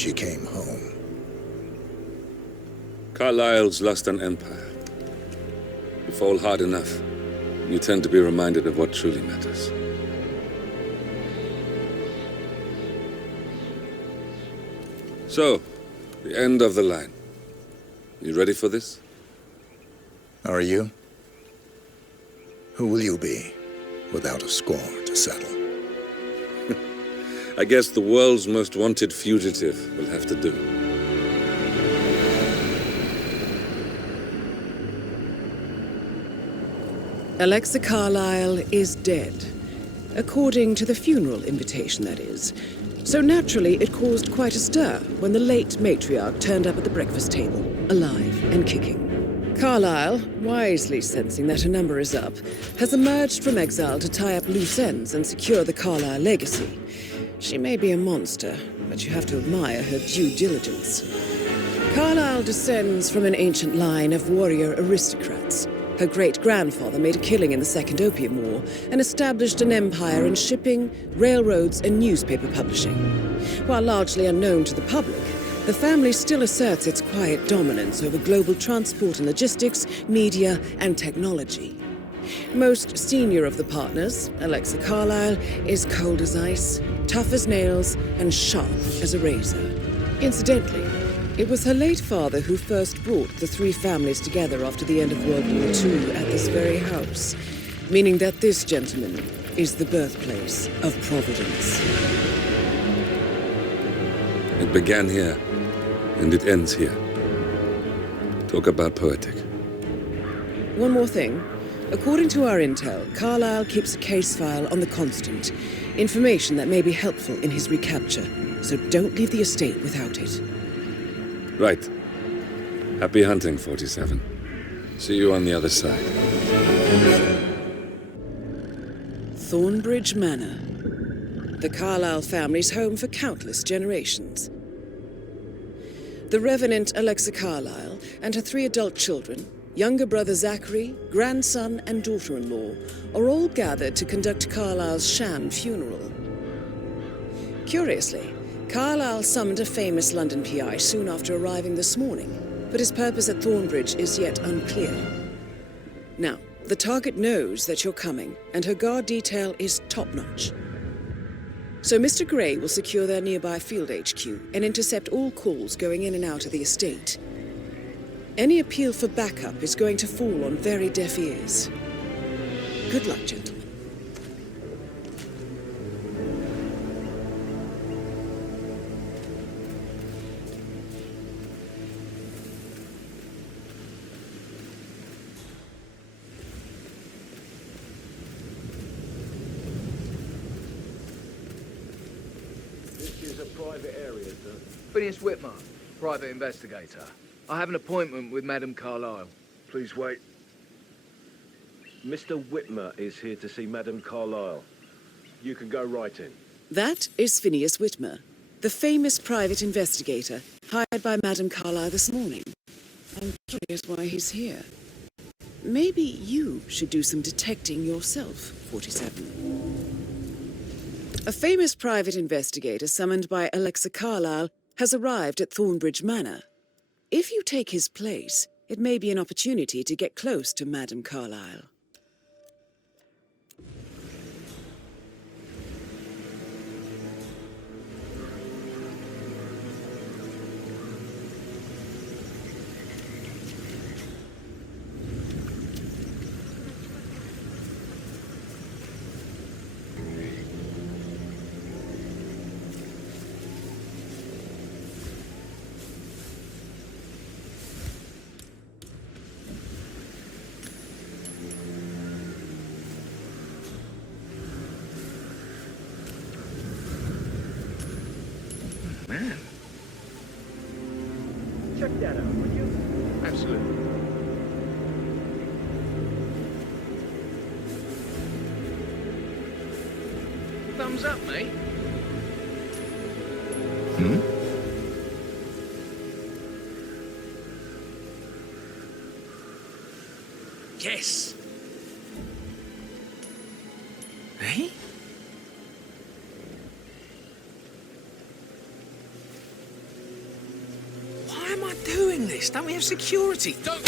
she came home. Carlisle's lost an empire. You fall hard enough, and you tend to be reminded of what truly matters. So, the end of the line. You ready for this? Are you? Who will you be, without a score to settle? I guess the world's most wanted fugitive will have to do. Alexa Carlisle is dead. According to the funeral invitation, that is. So naturally, it caused quite a stir when the late matriarch turned up at the breakfast table, alive and kicking. Carlisle, wisely sensing that her number is up, has emerged from exile to tie up loose ends and secure the Carlisle legacy. She may be a monster, but you have to admire her due diligence. Carlisle descends from an ancient line of warrior aristocrats. Her great-grandfather made a killing in the Second Opium War and established an empire in shipping, railroads, and newspaper publishing. While largely unknown to the public, the family still asserts its quiet dominance over global transport and logistics, media, and technology. Most senior of the partners, Alexa Carlisle, is cold as ice, tough as nails, and sharp as a razor. Incidentally, it was her late father who first brought the three families together after the end of World War II at this very house, meaning that this gentleman is the birthplace of Providence. It began here, and it ends here. Talk about poetic. One more thing. According to our intel, Carlisle keeps a case file on the Constant, information that may be helpful in his recapture, so don't leave the estate without it. Right. Happy hunting, 47. See you on the other side. Thornbridge Manor. The Carlisle family's home for countless generations. The Revenant Alexa Carlisle and her 3 adult children, younger brother Zachary, grandson, and daughter-in-law, are all gathered to conduct Carlisle's sham funeral. Curiously, Carlisle summoned a famous London PI soon after arriving this morning, but his purpose at Thornbridge is yet unclear. Now, the target knows that you're coming, and her guard detail is top-notch. So Mr. Gray will secure their nearby field HQ and intercept all calls going in and out of the estate. Any appeal for backup is going to fall on very deaf ears. Good luck, gentlemen. Private area, sir. Phineas Whitmer, private investigator. I have an appointment with Madame Carlisle. Please wait. Mr. Whitmer is here to see Madame Carlisle. You can go right in. That is Phineas Whitmer, the famous private investigator hired by Madame Carlisle this morning. I'm curious why he's here. Maybe you should do some detecting yourself, 47. A famous private investigator summoned by Alexa Carlisle has arrived at Thornbridge Manor. If you take his place, it may be an opportunity to get close to Madame Carlisle. Man. Check that out, would you? Absolutely. Thumbs up, mate. Hmm? Yes. Hey? this? Don't we have security? Don't...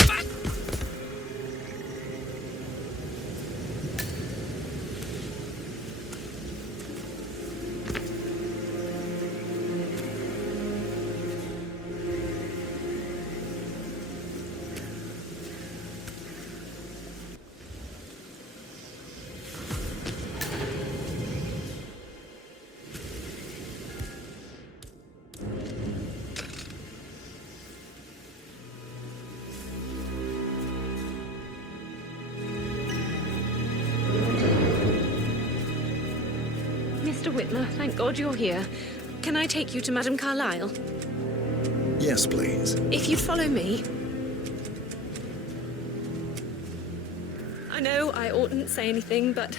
Mr. Whitmer, thank God you're here. Can I take you to Madame Carlisle? Yes, please. If you'd follow me. I know I oughtn't say anything, but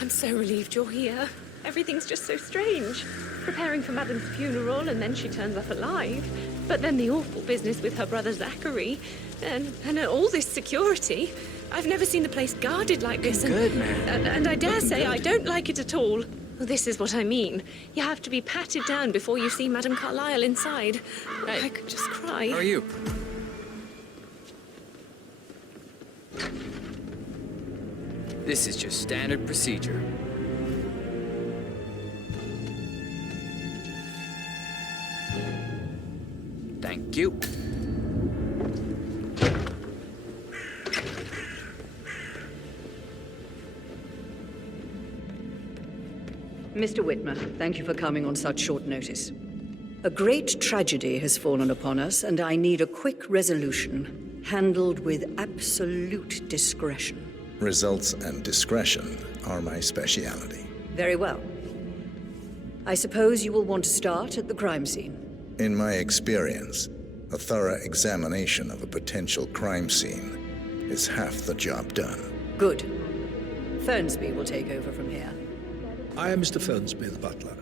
I'm so relieved you're here. Everything's just so strange. Preparing for Madame's funeral, and then she turns up alive. But then the awful business with her brother Zachary, and all this security. I've never seen the place guarded like this. Good, man. And I dare say I don't like it at all. Well, this is what I mean. You have to be patted down before you see Madame Carlisle inside. Hey. I could just cry. How are you? This is just standard procedure. Thank you. Mr. Whitmer, thank you for coming on such short notice. A great tragedy has fallen upon us, and I need a quick resolution, handled with absolute discretion. Results and discretion are my speciality. Very well. I suppose you will want to start at the crime scene. In my experience, a thorough examination of a potential crime scene is half the job done. Good. Fernsby will take over from here. I am Mr. Fernsby, the butler.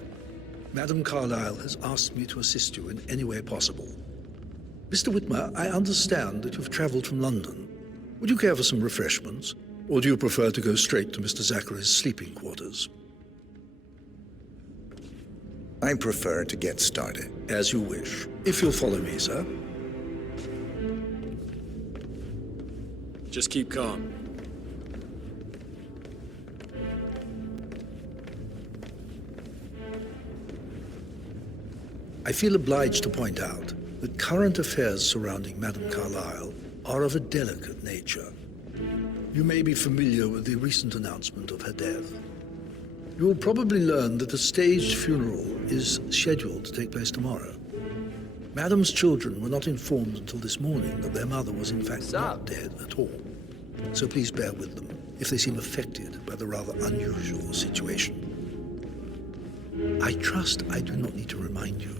Madame Carlisle has asked me to assist you in any way possible. Mr. Whitmer, I understand that you've traveled from London. Would you care for some refreshments? Or do you prefer to go straight to Mr. Zachary's sleeping quarters? I prefer to get started. As you wish. If you'll follow me, sir. Just keep calm. I feel obliged to point out that current affairs surrounding Madame Carlisle are of a delicate nature. You may be familiar with the recent announcement of her death. You will probably learn that a staged funeral is scheduled to take place tomorrow. Madame's children were not informed until this morning that their mother was in fact not dead at all. So please bear with them if they seem affected by the rather unusual situation. I trust I do not need to remind you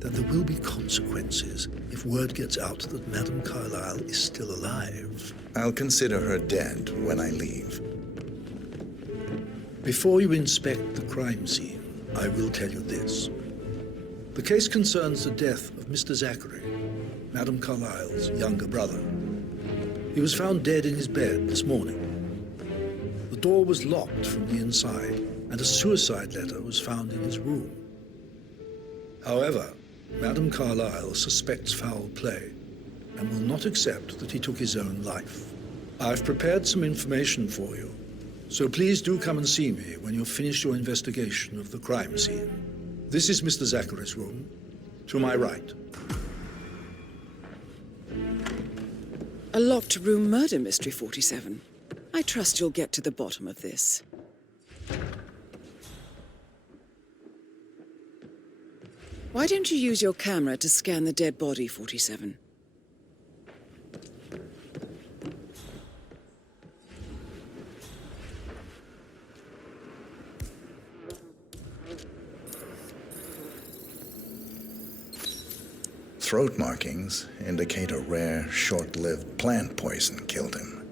that there will be consequences if word gets out that Madame Carlisle is still alive. I'll consider her dead when I leave. Before you inspect the crime scene, I will tell you this. The case concerns the death of Mr. Zachary, Madame Carlisle's younger brother. He was found dead in his bed this morning. The door was locked from the inside, and a suicide letter was found in his room. However, Madame Carlisle suspects foul play and will not accept that he took his own life. I've prepared some information for you, so please do come and see me when you've finished your investigation of the crime scene. This is Mr. Zachary's room, to my right. A locked room murder mystery, 47. I trust you'll get to the bottom of this. Why don't you use your camera to scan the dead body, 47? Throat markings indicate a rare, short-lived plant poison killed him.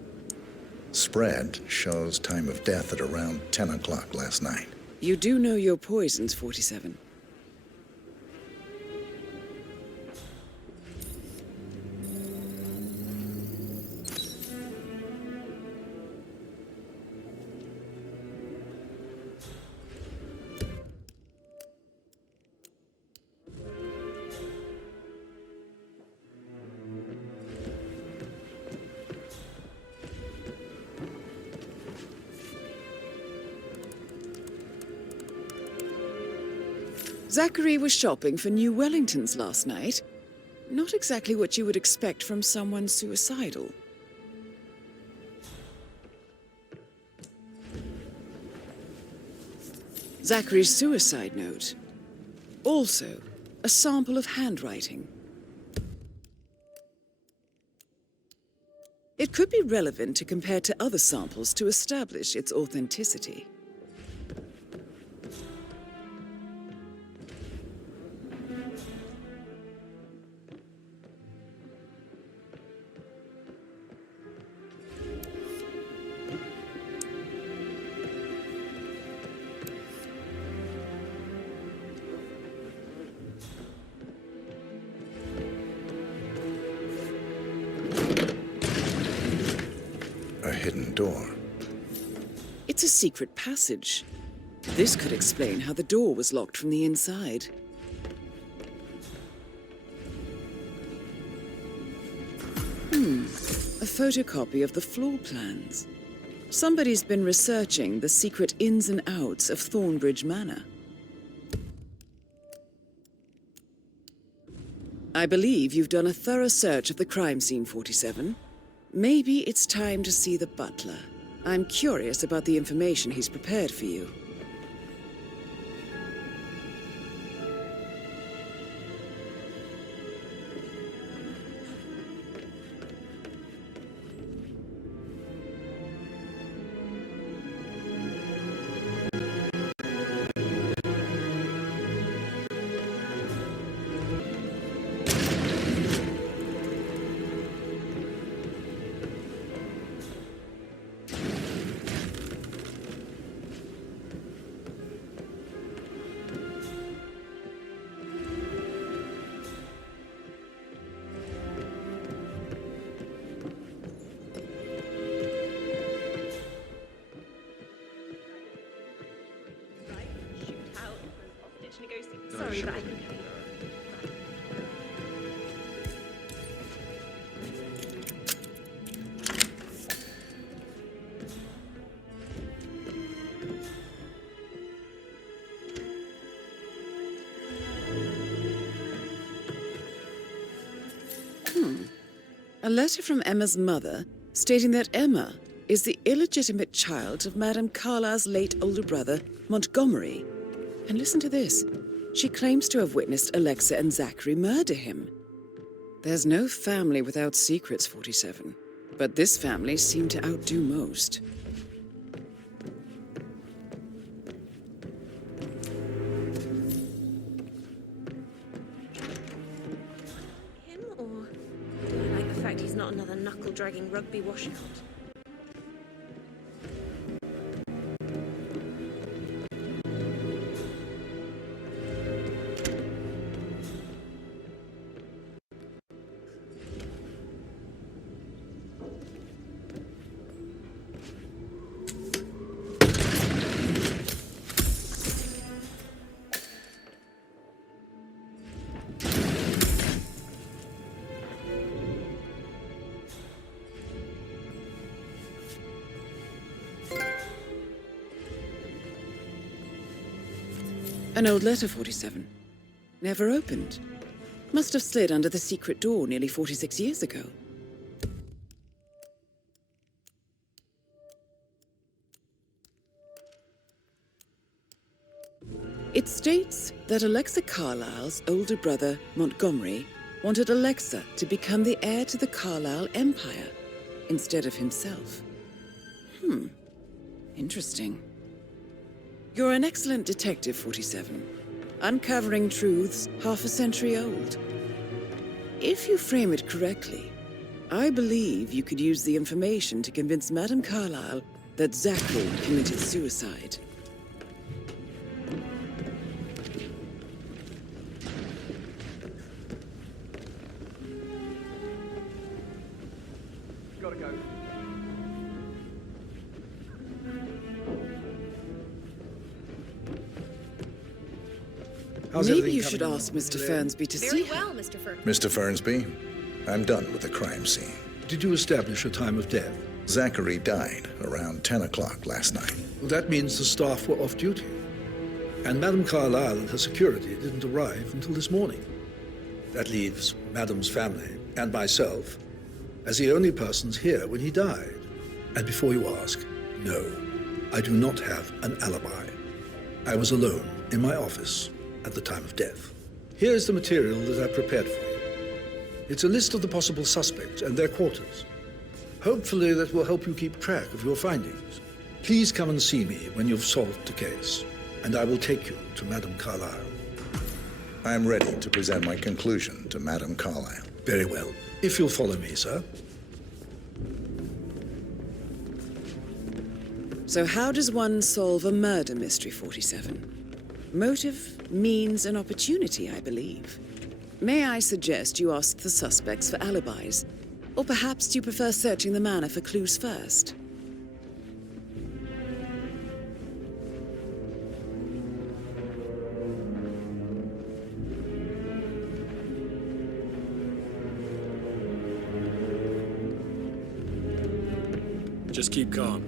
Spread shows time of death at around 10 o'clock last night. You do know your poisons, 47. Zachary was shopping for new Wellingtons last night. Not exactly what you would expect from someone suicidal. Zachary's suicide note. Also, a sample of handwriting. It could be relevant to compare to other samples to establish its authenticity. A hidden door. It's a secret passage. This could explain how the door was locked from the inside. A photocopy of the floor plans. Somebody's been researching the secret ins and outs of Thornbridge Manor. I believe you've done a thorough search of the crime scene, 47. Maybe it's time to see the butler. I'm curious about the information he's prepared for you. Sorry, but I think... A letter from Emma's mother stating that Emma is the illegitimate child of Madame Carlisle's late older brother, Montgomery. And listen to this. She claims to have witnessed Alexa and Zachary murder him. There's no family without secrets, 47. But this family seemed to outdo most. Him, or do I like the fact he's not another knuckle-dragging rugby washout? An old letter, 47. Never opened. Must have slid under the secret door nearly 46 years ago. It states that Alexa Carlisle's older brother, Montgomery, wanted Alexa to become the heir to the Carlisle Empire instead of himself. Interesting. You're an excellent detective, 47. Uncovering truths half a century old. If you frame it correctly, I believe you could use the information to convince Madame Carlisle that Zachary committed suicide. Gotta go. Maybe you should ask Mr. Fernsby to see her. Well, Mr. Fernsby. Mr. Fernsby, I'm done with the crime scene. Did you establish a time of death? Zachary died around 10 o'clock last night. Well, that means the staff were off duty. And Madame Carlisle and her security didn't arrive until this morning. That leaves Madame's family and myself as the only persons here when he died. And before you ask, no, I do not have an alibi. I was alone in my office at the time of death. Here's the material that I prepared for you. It's a list of the possible suspects and their quarters. Hopefully that will help you keep track of your findings. Please come and see me when you've solved the case, and I will take you to Madame Carlisle. I'm ready to present my conclusion to Madame Carlisle. Very well. If you'll follow me, sir. So how does one solve a murder mystery, 47? Motive, means, and opportunity, I believe. May I suggest you ask the suspects for alibis? Or perhaps you prefer searching the manor for clues first? Just keep calm.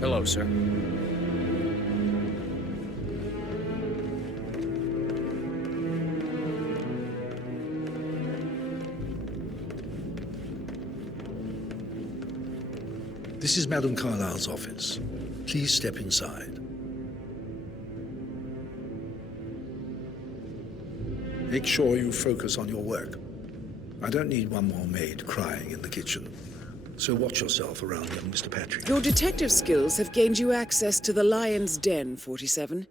Hello, sir. This is Madame Carlisle's office. Please step inside. Make sure you focus on your work. I don't need one more maid crying in the kitchen. So watch yourself around young Mr. Patrick. Your detective skills have gained you access to the Lion's Den, 47.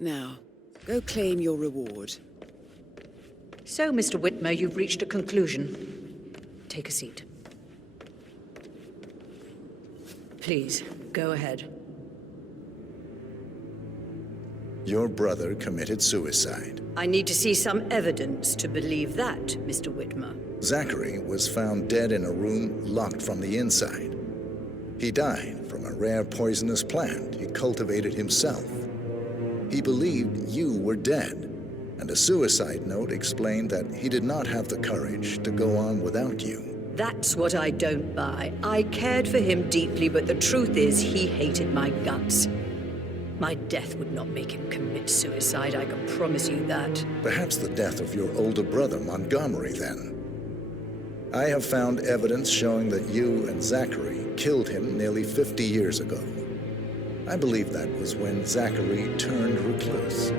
Now, go claim your reward. So, Mr. Whitmer, you've reached a conclusion. Take a seat. Please, go ahead. Your brother committed suicide. I need to see some evidence to believe that, Mr. Whitmer. Zachary was found dead in a room locked from the inside. He died from a rare poisonous plant he cultivated himself. He believed you were dead, and a suicide note explained that he did not have the courage to go on without you. That's what I don't buy. I cared for him deeply, but the truth is he hated my guts. My death would not make him commit suicide, I can promise you that. Perhaps the death of your older brother, Montgomery, then. I have found evidence showing that you and Zachary killed him nearly 50 years ago. I believe that was when Zachary turned recluse.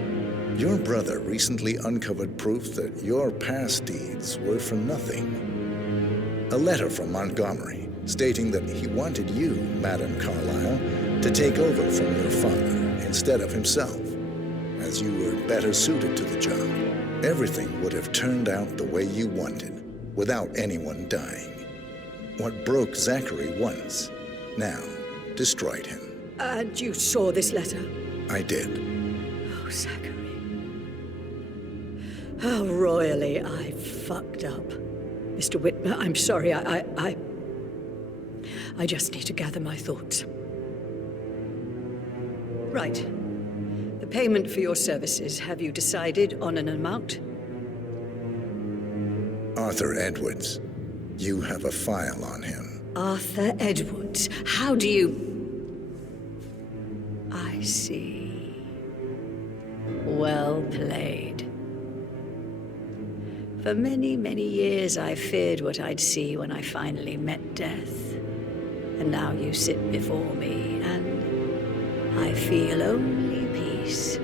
Your brother recently uncovered proof that your past deeds were for nothing. A letter from Montgomery stating that he wanted you, Madame Carlisle, to take over from your father instead of himself, as you were better suited to the job. Everything would have turned out the way you wanted, without anyone dying. What broke Zachary once, now destroyed him. And you saw this letter? I did. Oh, Zachary. How royally I fucked up. Mr. Whitmer, I'm sorry, I just need to gather my thoughts. Right. The payment for your services, have you decided on an amount? Arthur Edwards. You have a file on him. Arthur Edwards. How do you... I see. Well played. For many, many years I feared what I'd see when I finally met death. And now you sit before me, and I feel only peace.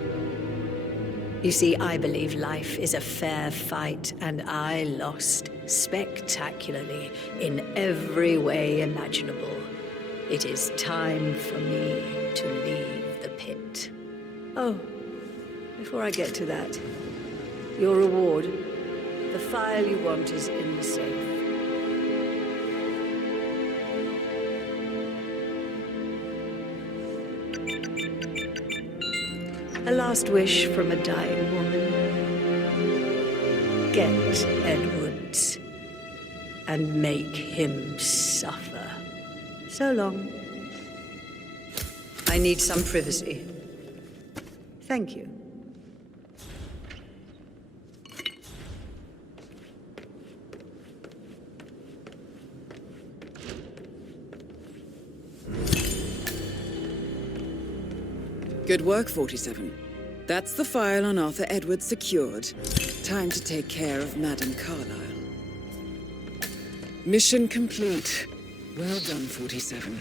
You see, I believe life is a fair fight, and I lost spectacularly in every way imaginable. It is time for me to leave the pit. Oh, before I get to that, your reward. The file you want is in the safe. A last wish from a dying woman. Get Edwards and make him suffer. So long. I need some privacy. Thank you. Good work, 47. That's the file on Arthur Edwards secured. Time to take care of Madame Carlisle. Mission complete. Well done, 47.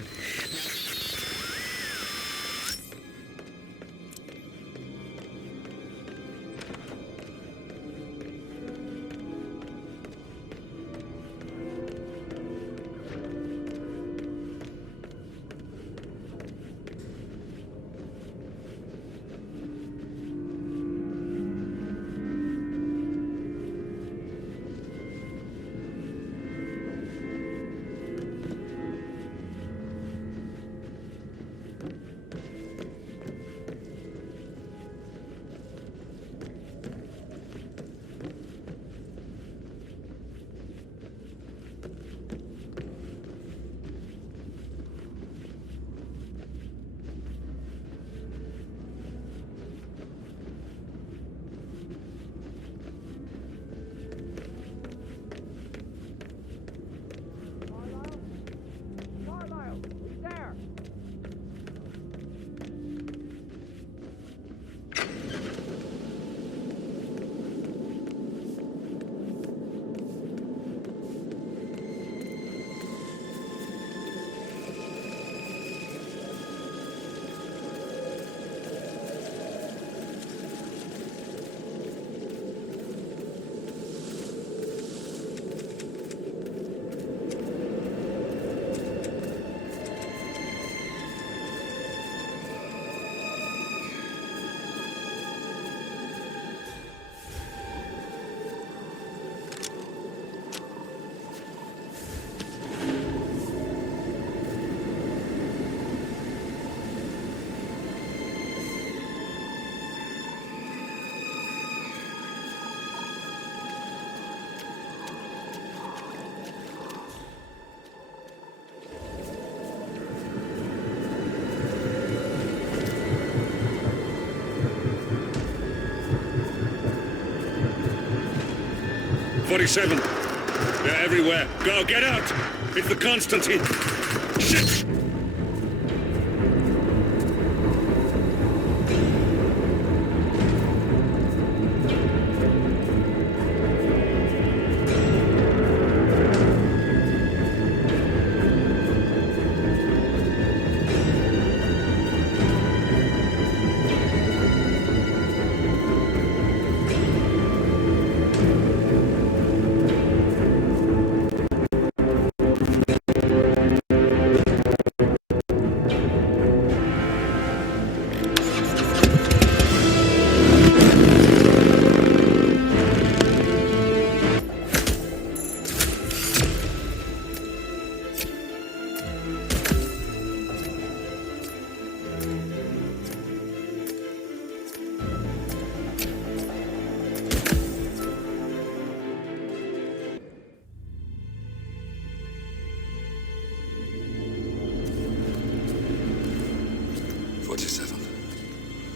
"47. They're everywhere. Go, get out! It's the Constantine! Shit!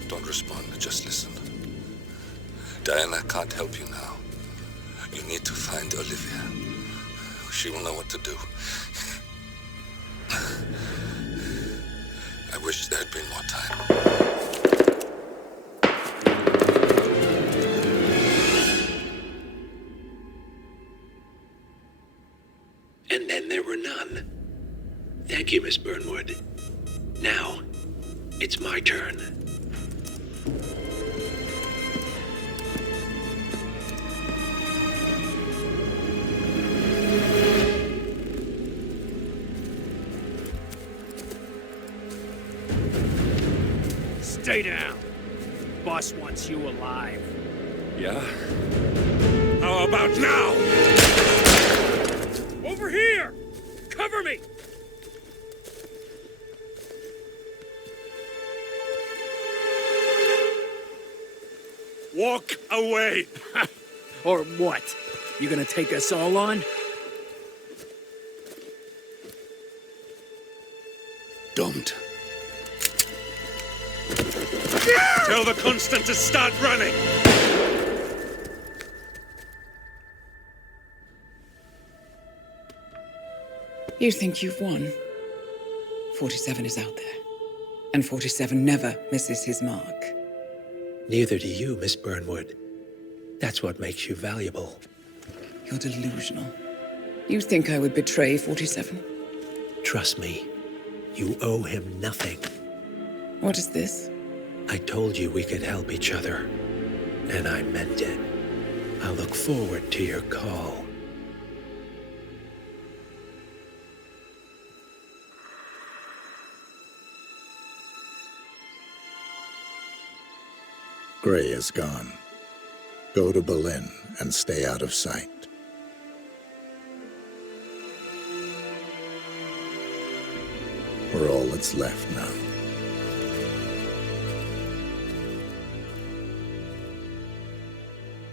Don't respond, just listen. Diana can't help you now. You need to find Olivia. She will know what to do. I wish there had been more time. And then there were none. Thank you, Miss Burnwood. Now, it's my turn. Stay down. Boss wants you alive. Yeah? How about now? Over here! Cover me! walk away. Or what? You gonna take us all on? Don't. Tell the Constant to start running. You think you've won? 47 is out there. And 47 never misses his mark. Neither do you, Miss Burnwood. That's what makes you valuable. You're delusional. You think I would betray 47? Trust me, you owe him nothing. What is this? I told you we could help each other, and I meant it. I look forward to your call. Gray is gone. Go to Berlin and stay out of sight. We're all that's left now.